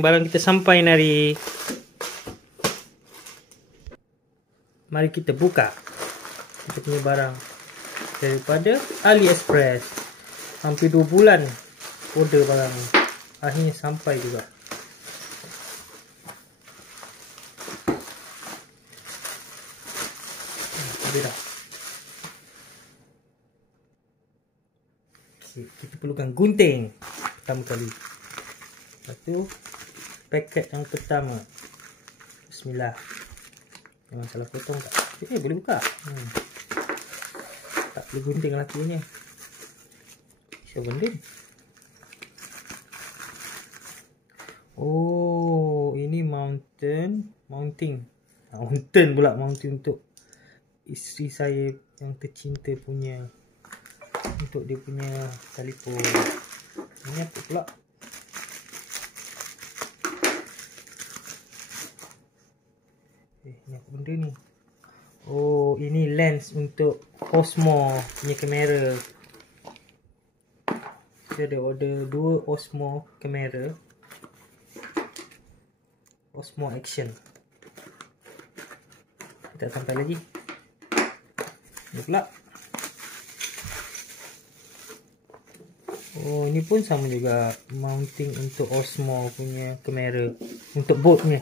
barang kita sampai nari. Mari kita buka kita punya barang daripada AliExpress. Hampir 2 bulan order barang ni, akhirnya sampai juga. Habis dah. Okay, kita perlukan gunting pertama kali. Lepas tu paket yang pertama. Bismillah. Jangan salah potong tak. Boleh buka. Tak perlu gunting lakinya. Siapa benda ni? Oh, ini mounting pula. Mounting untuk isteri saya yang tercinta punya, untuk dia punya telefon. Ini apa pula? Ini apa benda ni? Oh, ini lens untuk Osmo punya kamera. Saya ada order 2 Osmo kamera, Osmo Action. Tak sampai lagi. Ini pula. Oh, ini pun sama juga, mounting untuk Osmo punya kamera, untuk boatnya.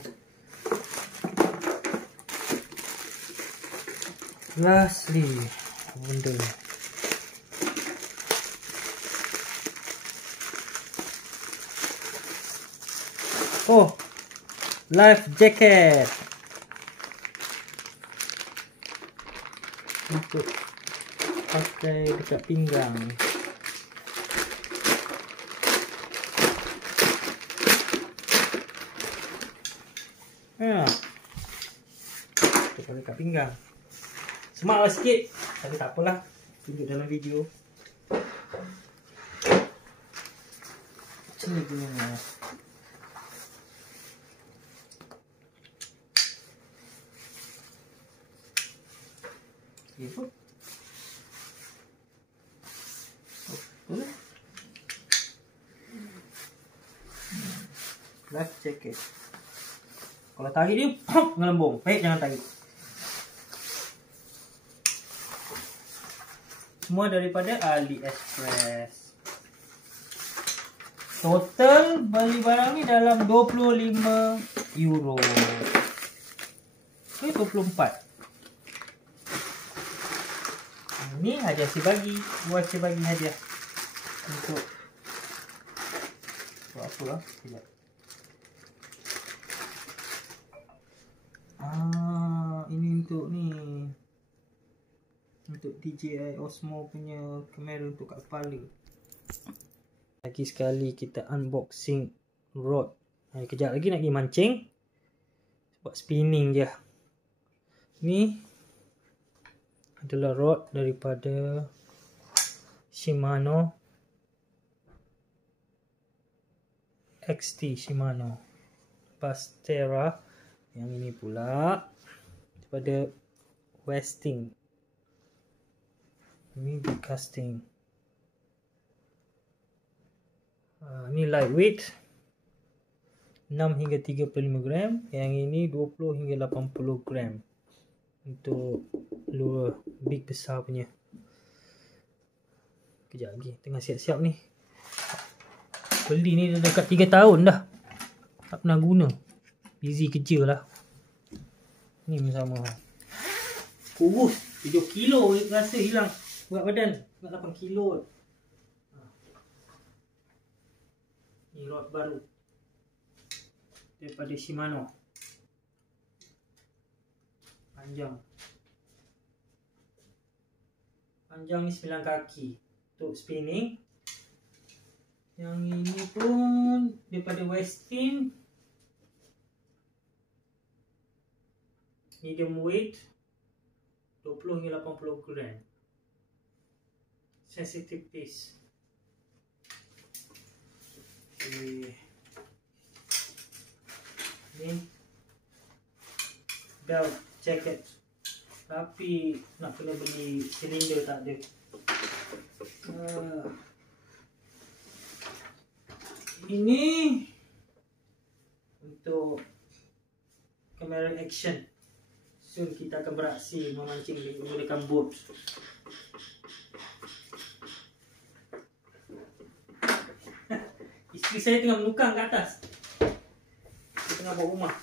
Lastly, apa benda ni? Oh, life jacket untuk pakai dekat pinggang. Pakai dekat pinggang. Semaklah sikit, tapi tak apalah, tunjuk dalam video. Macam ni punya. Life jacket. Kalau tarik dia ngelembung, baik jangan tarik. Semua daripada AliExpress. Total beli barang ni dalam 25 euro. Okay, 24. Ni hadiah si bagi, buat si bagi hadiah untuk buat apa lah? Sekejap. Ini untuk ni, untuk DJI Osmo punya kamera untuk kat kepala. Lagi sekali kita unboxing rod. Kejap lagi nak pergi mancing, buat spinning je. Ni adalah rod daripada Shimano XT Shimano Pastera. Yang ini pula daripada Westing. Ini big casting. Ini lightweight 6 hingga 35 gram. Yang ini 20 hingga 80 gram. Untuk lure big besar punya. Kejap lagi, tengah siap-siap ni. Beli ni dah dekat 3 tahun dah, tak pernah guna. Busy kerja lah. Ni pun sama. Kurus 7 kilo rasa hilang berat badan. Berat 8 kilo. Ni rod baru daripada Shimano. Panjang ni 9 kaki untuk spinning. Yang ini pun daripada Westing, medium weight 20 hingga 80 gram. Sensitive piece. Ini belt jacket, tapi nak kena beli silinder tak ada. Ini untuk kamera action. Soon kita akan beraksi memancing menggunakan boat. Isteri saya tengah menukang ke atas. Dia tengah bawa rumah.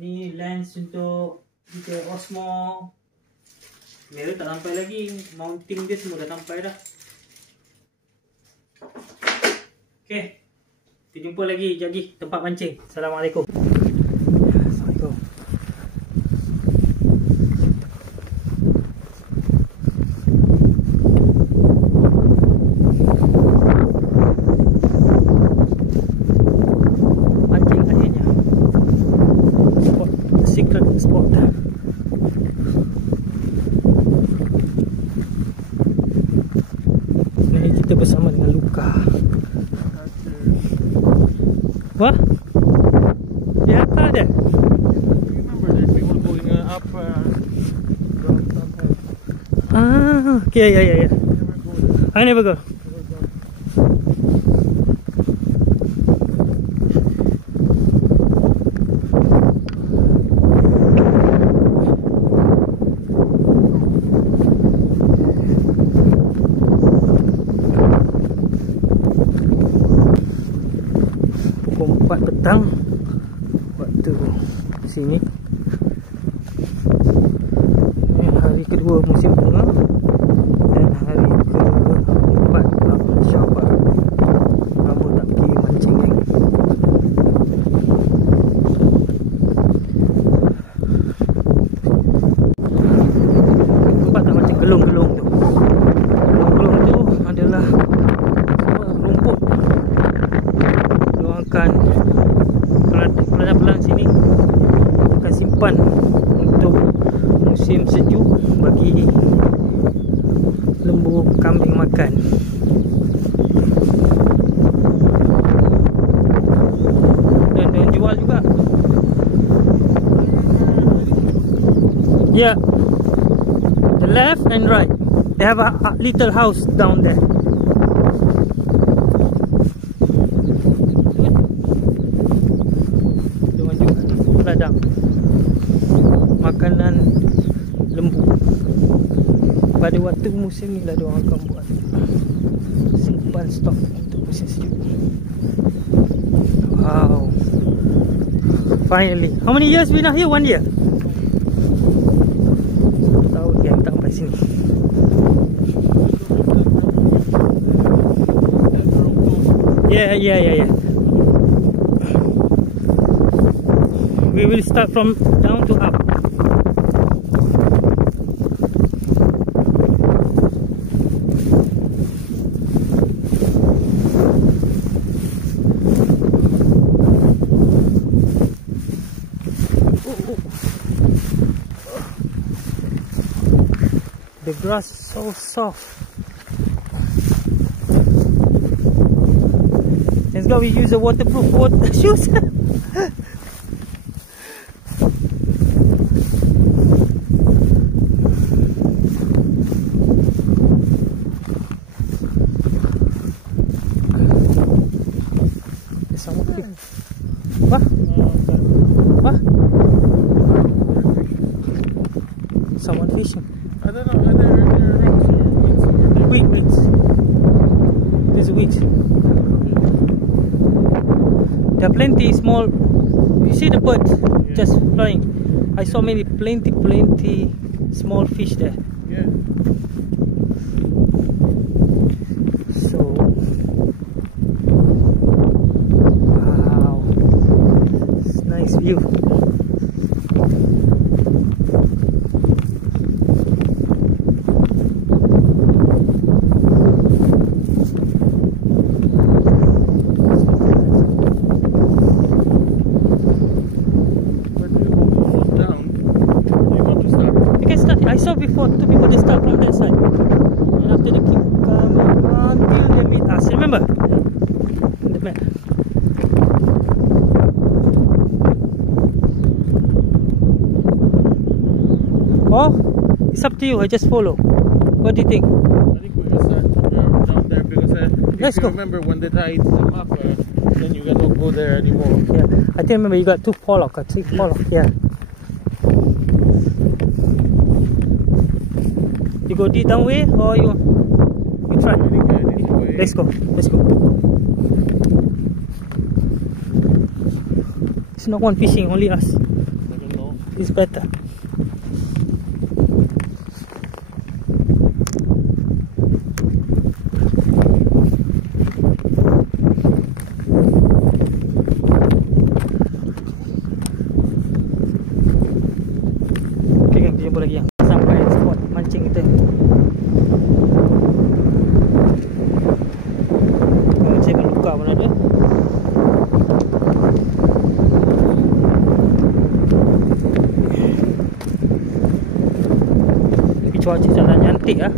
Ini lens untuk kita Osmo. Kamera tak sampai lagi. Mounting dia semua dah sampai dah. Okay, kita jumpa lagi jadi tempat mancing. Assalamualaikum. Assalamualaikum. Mancing akhirnya. Spot, secret spot. Ini kita bersama dengan Luka. What? Yeah, I found it. Remember that we were going up Ah, okay, yeah. I never go. Pukul 4 petang waktu sini. Ini hari kedua musim bunga dan hari keempat nak Syawal. Lama tak pergi mancing lagi. Tempat tak macam gelung-gelung tu. Gelung-gelung tu adalah rumput. Akan pelan-pelan sini akan simpan untuk musim sejuk bagi lembu kambing makan. Dan jual juga. Yeah, the left and right. They have a little house down there. Ladang makanan lembu. Pada waktu musim ni lah diorang akan buat simpan stok untuk musim sejuk. Wow, finally. How many years we are here? 1 year. 1 tahun yang tak sampai sini. Yeah. We will start from down to up. The grass is so soft. Let's go. We use a waterproof shoes. What? Someone fishing. I don't know. Weeds. There's weeds. There are plenty small. You see the birds just flying. I saw plenty small fish there. Yeah. So, wow, it's nice view. I saw before 2 people they start from that side, and after they keep until they meet us. Remember? In the map. Oh, it's up to you. I just follow. What do you think? I think we will start down there because Let's if you go. remember when they tied them up, then you cannot go there anymore. Yeah, I think remember you got 2 pollock or 3 pollock. Yeah. You go deep down way or you try? I think this way. Let's go. Let's go. It's not one fishing, only us. I don't know. It's better. Okay, kita jumpa lagi yang sampai spot mancing kita. Saya berluka pun ada. Tapi cuaca sangat cantik lah.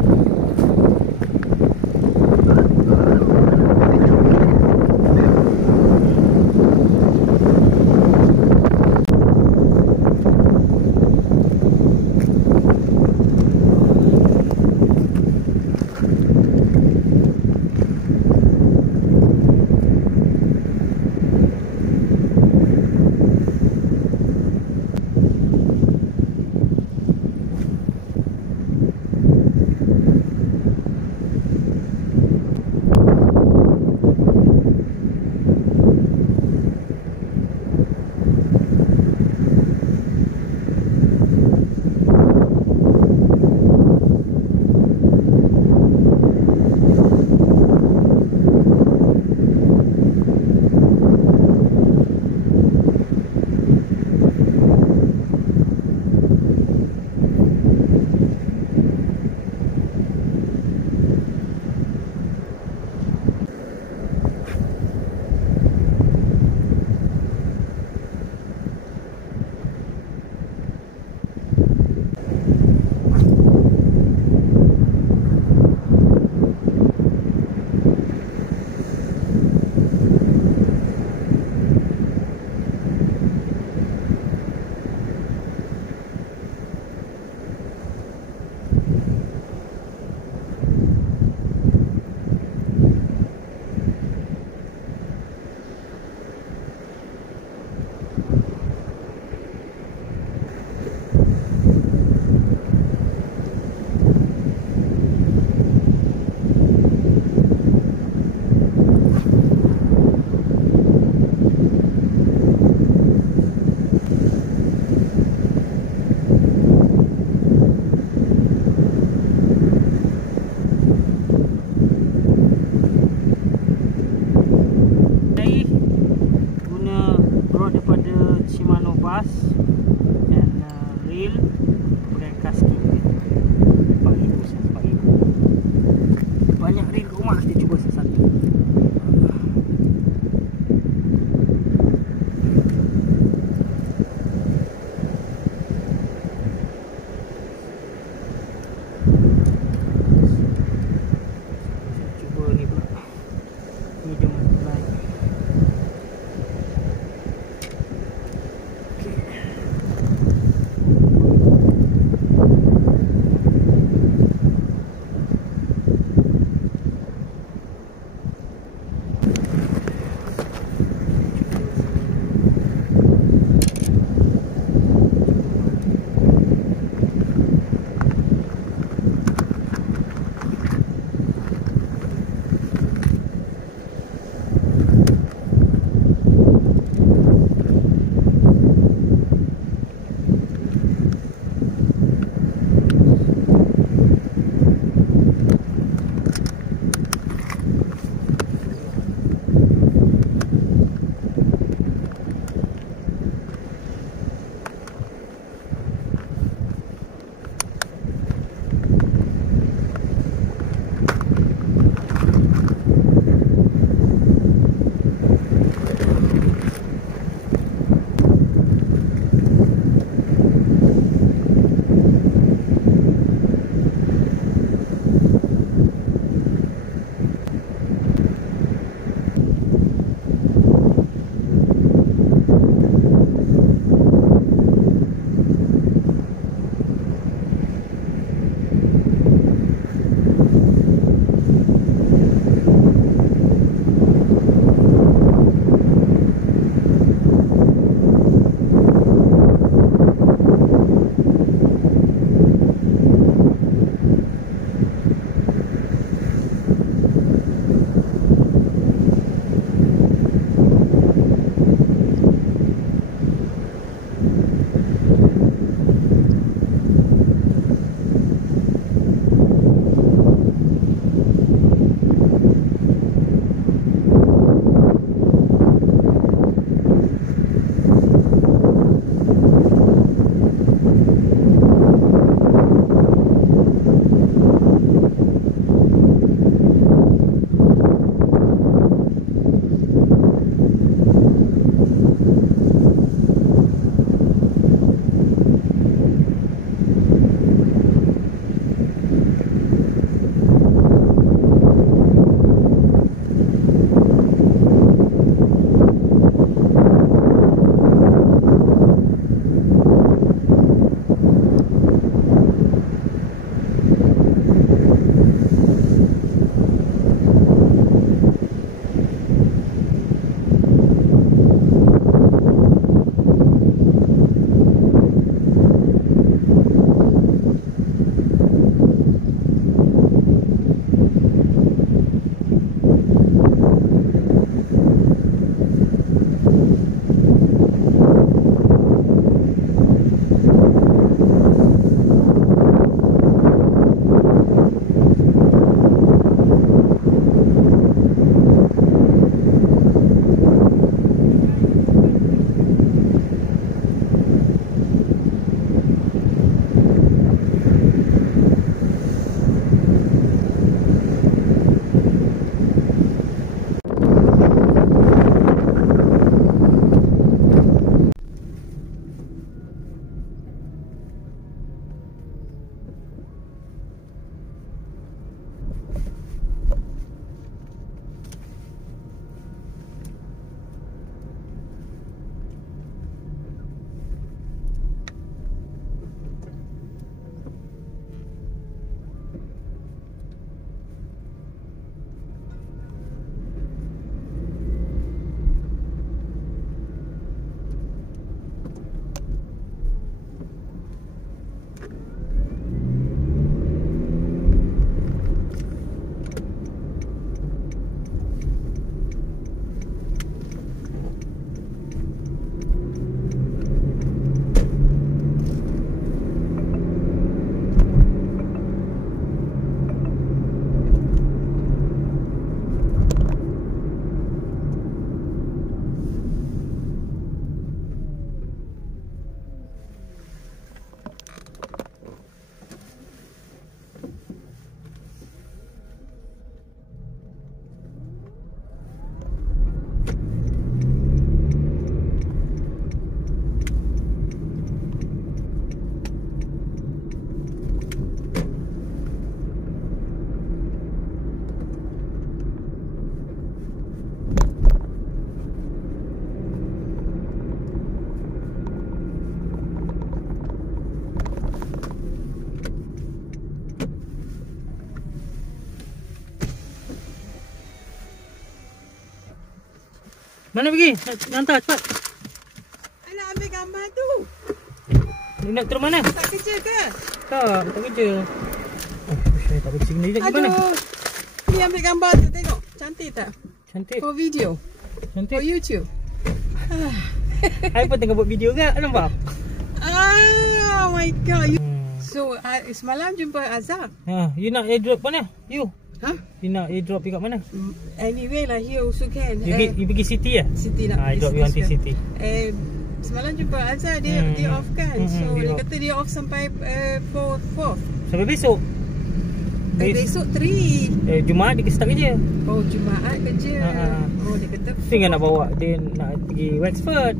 Mana pergi? Nak hantar cepat. I nak ambil gambar tu. Nak terus mana? Tak kerja ke? Tak kerja. Oh, saya tak kerja ni. Nak pergi mana? Aduh. Ni ambil gambar tu, tengok. Cantik tak? Cantik. For video. Cantik. For YouTube. I pun tengah buat video kan? Nampak? Oh my god. So, semalam jumpa Azhar. You nak airdrop mana? You nak airdrop kat mana? Anyway lah, here also can. You pergi city lah? City nak. I drop you nanti city. Semalam jumpa Azhar, dia off kan. So, dia kata dia off sampai 4th. Sampai besok? Besok 3. Jumaat dia start kerja. Oh, Jumaat kerja. Oh, dia kata tinggal nak bawa dia nak pergi Wexford.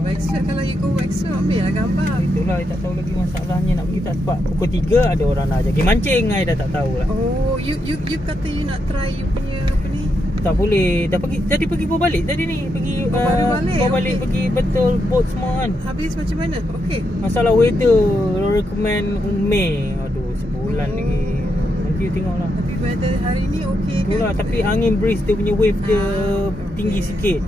Wexford, kalau you go Wexford, ambil lah gambar. Itulah, I tak tahu lagi masalahnya nak pergi tak. Sebab pukul 3 ada orang nak ajak pergi mancing. I dah tak tahulah. Oh, you kata you nak try you punya apa ni? Tak boleh. Dah pergi. Tadi pergi bawa balik. Tadi ni pergi baru balik. Bawa balik pergi betul boat semua kan. Habis macam mana? Okey. Masalah weather recommend Mei. Aduh, sebulan lagi. Nanti you tengoklah. Tapi weather hari ni okey kan? Itulah, tapi angin breeze dia punya wave dia tinggi sikit.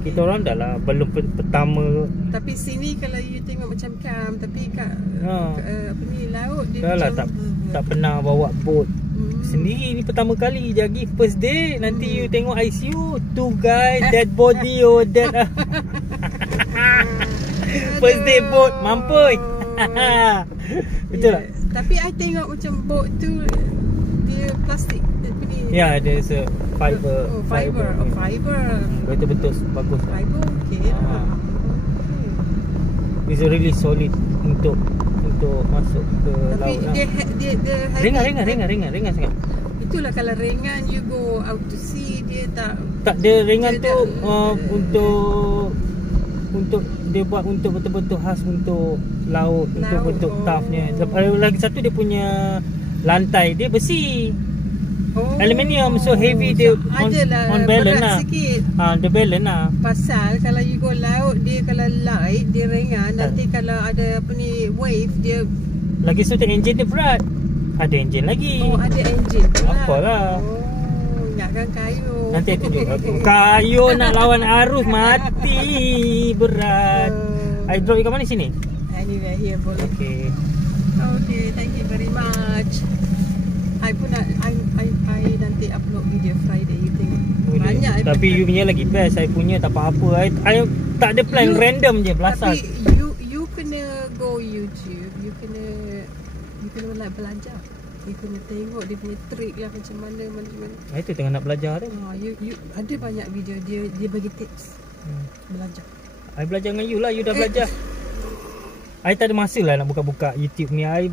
Kita orang dah lah belum pertama. Tapi sini kalau you tengok macam calm, tapi kat apa ni laut dia dah macam lah tak pernah bawa boat sendiri. Ni pertama kali jadi first day. Nanti you tengok ICU 2 guys dead body or dead. First day boat mampus. Betul tak? Tapi I tengok macam boat tu dia plastik. Ya, there's a fiber. Fiber. Betul-betul bagus. Fiber okey. It's really solid untuk masuk ke tapi laut. Tapi dia ringan sangat. Itulah kalau ringan you go out to sea, dia tak dia ringan tu untuk dia buat untuk betul-betul khas untuk laut. Untuk bentuk taftnya. Lagi satu dia punya lantai dia besi. Aluminium, so heavy dia on balance lah. Sikit. Dia balance lah. Pasal kalau you go laut, dia kalau light dia ringan. Nanti kalau ada apa ni wave dia lagi satu engine dia berat. Ada engine lagi. Oh, ada engine pula. Apalah. Oh, ingatkan kayu. Nanti tunjuk aku. Kayu nak lawan arus mati berat. I drop kat mana sini? Anywhere here boleh. Okay, thank you very much. I pun nak I nanti upload video Friday, you tengok. Banyak. Tapi you punya lagi best. I punya tak apa-apa. I tak ada plan, random je belasah. Tapi you kena go YouTube. You kena like belajar. You kena tengok dia punya trick lah macam mana. Itu tengah nak belajar tu. You ada banyak video dia bagi tips. Belajar. I belajar dengan you lah. You dah belajar. I tak ada masa lah nak buka-buka YouTube ni. I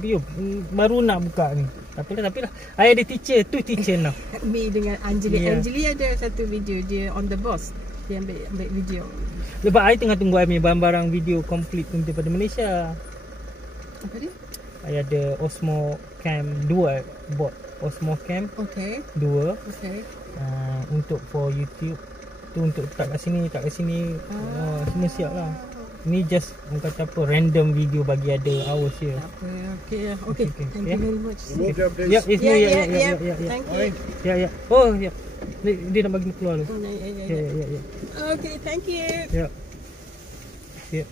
baru nak buka ni. Tapi lah. I ada teacher. Tu teacher now. Me dengan Anjali. Anjali ada satu video dia on the bus. Dia ambil video. Lepas I tengah tunggu I punya barang-barang video complete daripada Malaysia. Apa dia? I ada Osmo Cam 2 bought. Osmo Cam 2. Untuk for YouTube. Tu untuk tak kat sini. Semua siap lah. Ni just orang kata apa, random video bagi ada hours here. Okay. Thank you very much. Yeah. Thank you. Yeah. Oh, ya. Dia nak bagi keluar tu. Ya. Okay, thank you. Ya.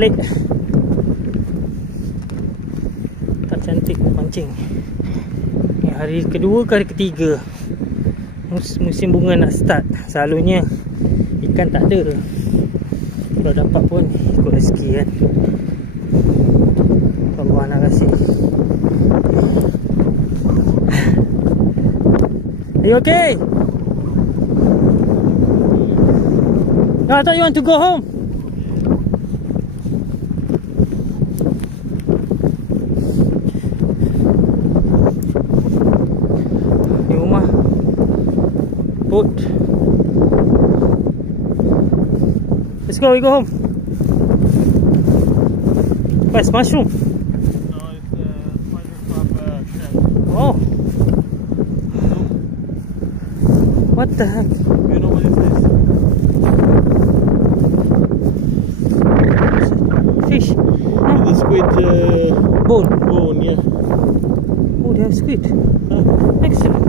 balik. Tak cantik pancing. Ni hari kedua ke hari ketiga musim bunga nak start. Selalunya ikan tak ada. Kalau dapat pun ikut rezeki kan. Allah nak kasih. Are you okay? No, I thought you want to go home. Di rumah boat. Let's go, we go home. Where's mushroom? No, it's spider crab shell. Oh. What the heck? You know what is this? Fish. The squid Bone. bone, yeah. Oh, they have squid. Huh? Excellent.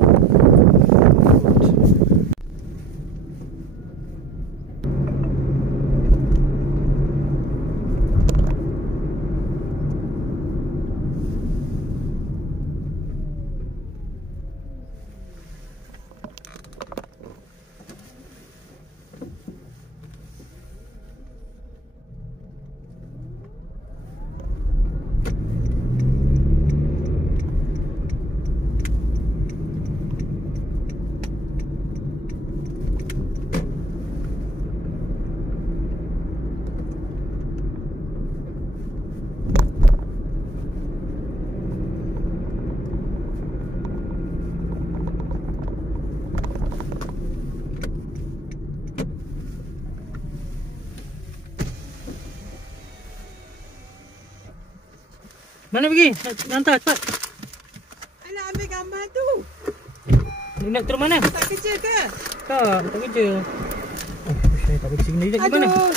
Mana pergi? Nak hantar cepat. I nak ambil gambar tu. Dia nak turun mana? Tak kerja ke? Tak kerja. Oh, saya tak kerja sini. Dia nak pergi mana? Aduh.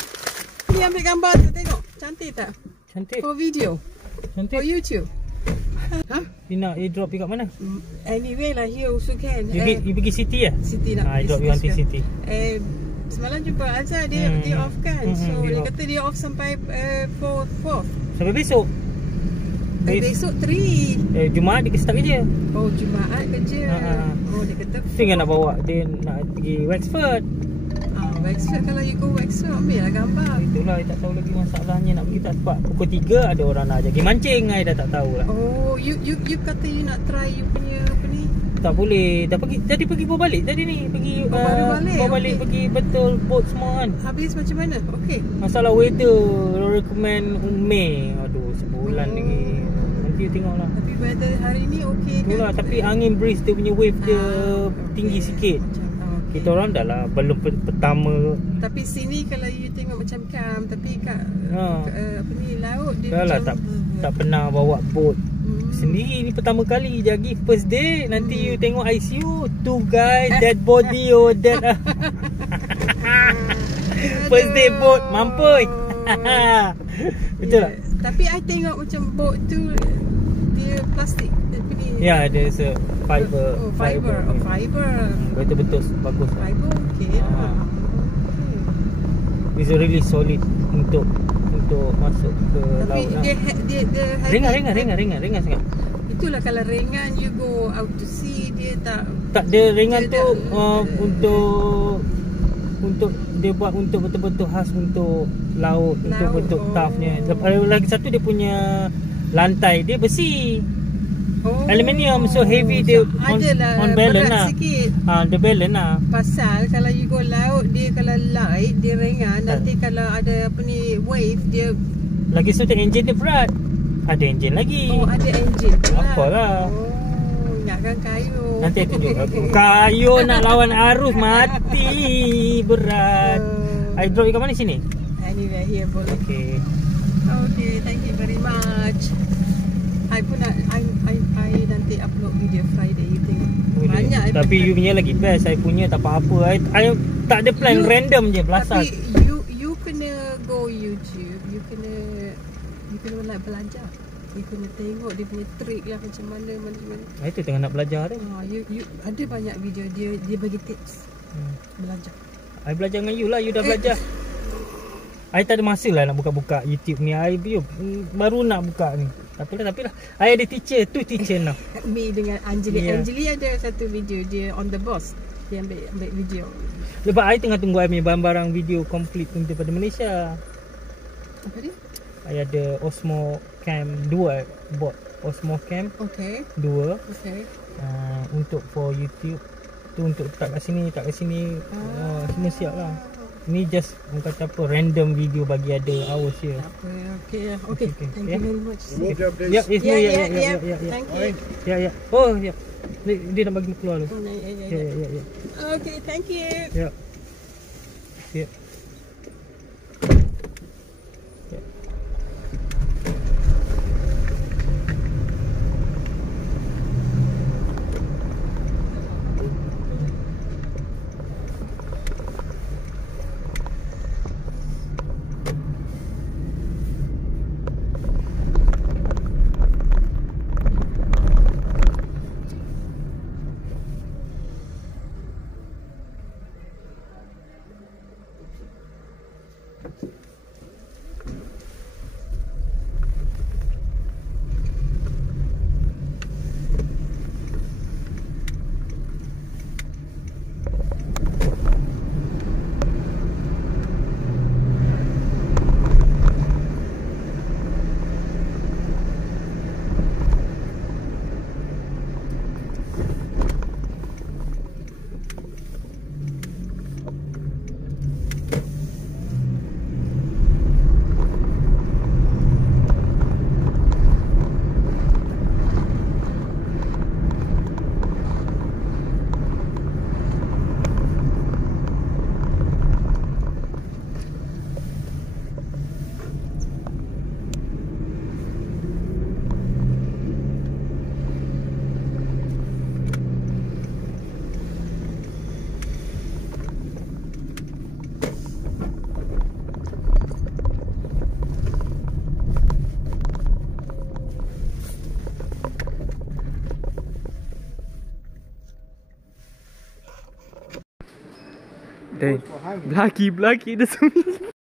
Ni ambil gambar tu, tengok. Cantik tak? Cantik. For video. Cantik. For YouTube. Ha? Dia nak airdrop pergi kat mana? Anyway lah, here also can. You pergi city lah? City nak. Airdrop you nanti city. Semalam jumpa Azhar, dia off kan. So dia off. kata dia off sampai 4th. Sampai besok? Besok 3. Jumaat dia start kerja. Oh, Jumaat kerja. Oh, dia kata Tinggal nak bawa dia nak pergi Wexford. Wexford, kalau you go Wexford, ambil lah gambar. Itulah, I tak tahu lagi masalahnya nak pergi tak. Sebab pukul 3 ada orang nak pergi mancing. I dah tak tahulah. Oh, you kata you nak try you punya apa ni? Tak boleh. Dah pergi, tadi pergi bawa balik. Tadi ni pergi baru balik. bawa balik, pergi betul boat semua kan. Habis macam mana? Okey. Masalah weather, recommend Mei. Aduh, sebulan lagi. Nanti you tengoklah. Tapi weather hari ni okey ke? Itulah, tapi angin breeze dia punya wave dia tinggi sikit. Kita orang dah lah belum pertama. Tapi sini kalau you tengok macam calm, tapi kat apa ni laut dia dah lah, macam tak pernah bawa boat sendiri. Ni pertama kali jadi first day. Nanti you tengok ICU, 2 guys dead body or dead. First day boat mampus. Betul tak? Tapi I tengok macam boat tu dia plastik. Ya, ada fiber. Fiber. Betul-betul bagus. Fiber okey. It's really solid untuk masuk ke laut. Tapi dia ringan sangat. Itulah, kalau ringan you go out to sea, dia tak dia ringan tu untuk dia buat untuk betul-betul khas untuk laut. Untuk bentuk tafnya. Lagi satu dia punya lantai dia besi. Aluminium, so heavy, dia on balance lah. Dia balance lah. Pasal kalau you go laut, dia kalau light dia ringan. Nanti kalau ada apa ni wave, dia lagi satu engine dia berat. Ada engine lagi. Oh, ada engine pula. Apalah. Oh, ingatkan kayu. Nanti aku tunjuk aku. Kayu nak lawan arus mati berat. I drop kat mana sini? Anywhere here boleh. Okay, thank you very much. I pun nak I nanti upload video Friday, you tengok. Banyak. Tapi you punya lagi best. I punya tak apa-apa. I tak ada plan, random je belasah. Tapi you kena go YouTube. You kena like belajar. You kena tengok dia punya trick lah macam mana. Itu tengah nak belajar tu. You ada banyak video dia bagi tips. Belajar. I belajar dengan you lah. You dah belajar. I tak ada masa lah nak buka-buka YouTube ni. I baru nak buka ni. Tapi lah. I ada teacher. Tu teacher now. Me dengan Anjali. Yeah. Anjali ada satu video dia on the bus. Dia ambil video. Lepas I tengah tunggu I punya barang-barang video complete daripada Malaysia. Apa dia? I ada Osmo Cam 2. Bought Osmo Cam Okay. 2. Okay. Untuk for YouTube. Tu untuk tak kat sini. Semua siap lah. Ni just orang kata apa, random video bagi ada hours je. Okay. Thank you very much. Good job, guys. Yeah. Thank you. Ya. Oh, ya. Dia nak bagi keluar tu. Ya. Okay, thank you. Ya. Ya. Belaki dah semua.